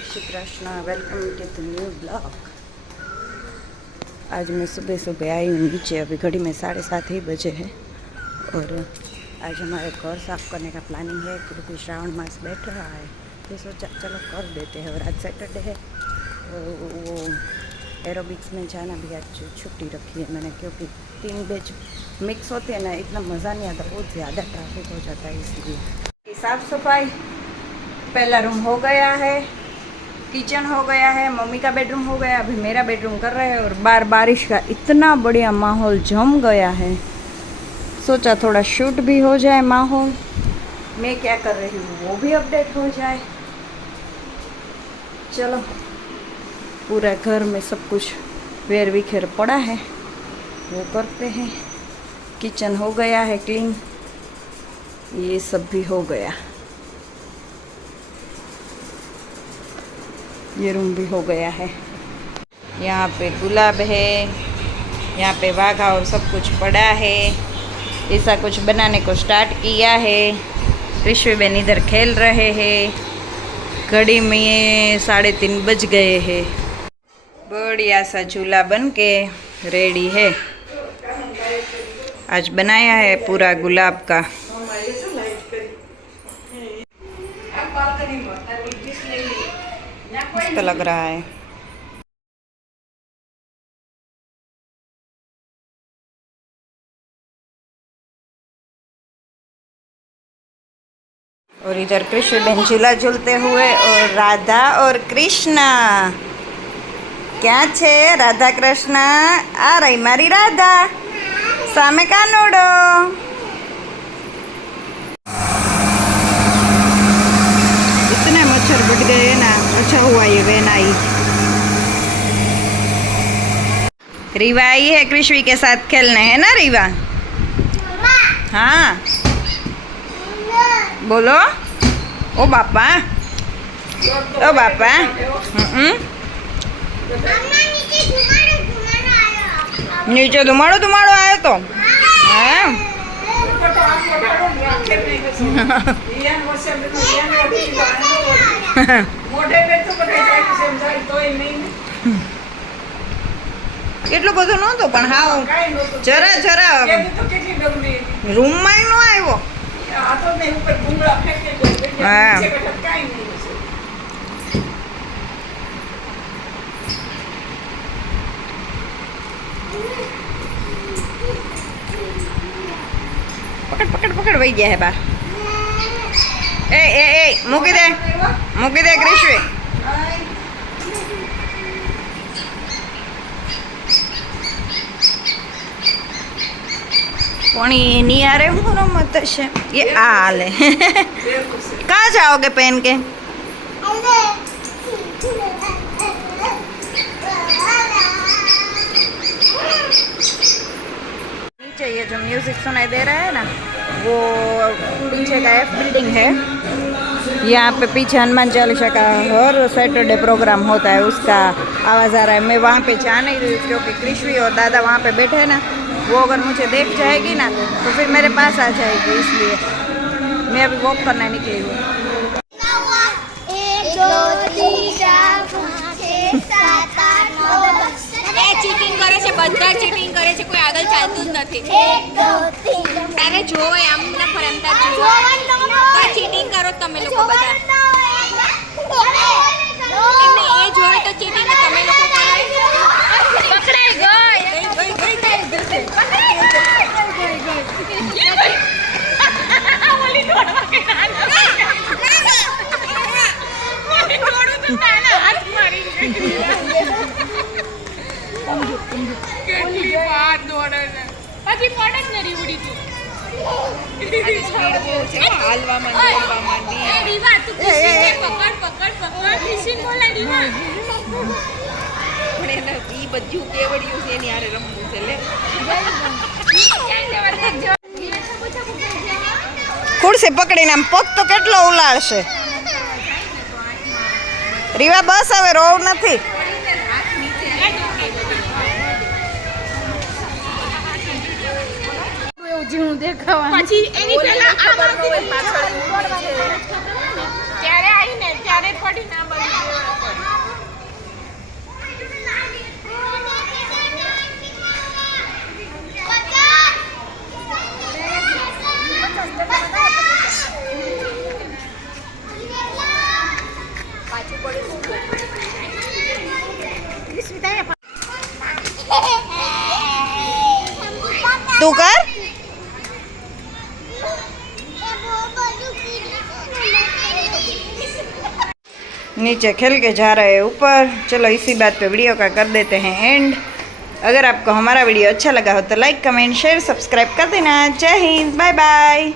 Shri Krishna, welcome to the new blog. आज मैं सुबह सुबह आई हूँ नीचे। अभी घड़ी में 7:30 ही बजे है और आज हमारे घर साफ़ करने का प्लानिंग है क्योंकि श्रावण मास बैठ रहा है तो सोचा चलो कर देते हैं। और आज सैटरडे है वो एरोबिक्स में जाना भी आज छुट्टी रखी है मैंने, क्योंकि 3 बैच मिक्स होती है ना, इतना मज़ा नहीं आता, बहुत ज़्यादा ट्रैफिक हो जाता है। इसलिए साफ़ सफाई पहला रूम हो गया है, किचन हो गया है, मम्मी का बेडरूम हो गया, अभी मेरा बेडरूम कर रहे हैं। और बाहर बारिश का इतना बढ़िया माहौल जम गया है, सोचा थोड़ा शूट भी हो जाए, माहौल मैं क्या कर रही हूँ वो भी अपडेट हो जाए। चलो, पूरा घर में सब कुछ वेर विखेर पड़ा है वो करते हैं। किचन हो गया है क्लीन, ये सब भी हो गया, ये रूम भी हो गया है। यहाँ पे गुलाब है, यहाँ पे वाघा और सब कुछ पड़ा है। ऐसा कुछ बनाने को स्टार्ट किया है। ऋषि बेन इधर खेल रहे हैं। घड़ी में 3:30 बज गए हैं। बढ़िया सा झूला बन के रेडी है। आज बनाया है पूरा गुलाब का। मस्त लग रहा है। और इधर कृष्ण बहन झूला झूलते हुए, और राधा और कृष्णा क्या छे? राधा कृष्ण आ रही मारी राधा सामे कानोडो। इतने मच्छर बढ़ गए ना, अच्छा हुआ ये वैन आई। रीवा आई है कृष्वी के साथ खेलने, है ना रीवा? हाँ बोलो। ओ बापा, ओ बापा। नीचे धुमाड़ो आयो तो એટલું બધું નહોતું પણ હા જરા રૂમમાં નો આવ્યો। હા પકડ વહી ગયા હે બા। એ મૂકી દે ક્રિશ્વી। પણ એની યારે હું રમત છે ये आले। कहाँ जाओगे पहन के? नीचे ये जो म्यूजिक सुनाई दे रहा है ना, वो पीछे का F बिल्डिंग है। यहाँ पे पीछे हनुमान चालीसा का हर सैटरडे प्रोग्राम होता है, उसका आवाज़ आ रहा है। मैं वहाँ पे जा नहीं रही क्योंकि कृष्वी और दादा वहाँ पे बैठे हैं ना, वो अगर मुझे देख जाएगी ना तो फिर मेरे पास आ जाएगी, इसलिए मैं अभी वॉक करने निकली हूँ। ચીટિંગ કરે છે, બધા ચીટિંગ કરે છે, કોઈ આગળ ચાલતું જ નથી। તારે જોવે આમ ના ફરમતા જોવે ચીટિંગ કરો તમે લોકો બધા। એમને એ જોવે તો ચીટિંગ તમે લોકો કરો। પકડાઈ ગઈ ઓલી દોડવા કે ના દોડું તો ના હાથ મારી ગઈ। કેટલી વાર દોડે છે, પછી પડે જ નરી ઉડી તું। સ્પીડ બહુ છે, હાલવામાં દોડવામાં ની। એ રીવા તું પકડ રિશિન બોલે રીવા। પણ એને ઈ બધું કેવડ્યું છે, એની હારે રમવું છે લે। ખુરશી પકડીને આમ પગ તો કેટલો ઉલાળશે। રીવા બસ હવે રોવ નથી। પછી એની પહેલા આ ત્યારે આવીને ત્યારે પડી ના બની तू कर। नीचे खेल के जा रहे हैं ऊपर। चलो इसी बात पे वीडियो का कर देते हैं एंड। अगर आपको हमारा वीडियो अच्छा लगा हो तो लाइक कमेंट शेयर सब्सक्राइब कर देना। जय हिंद, बाय बाय।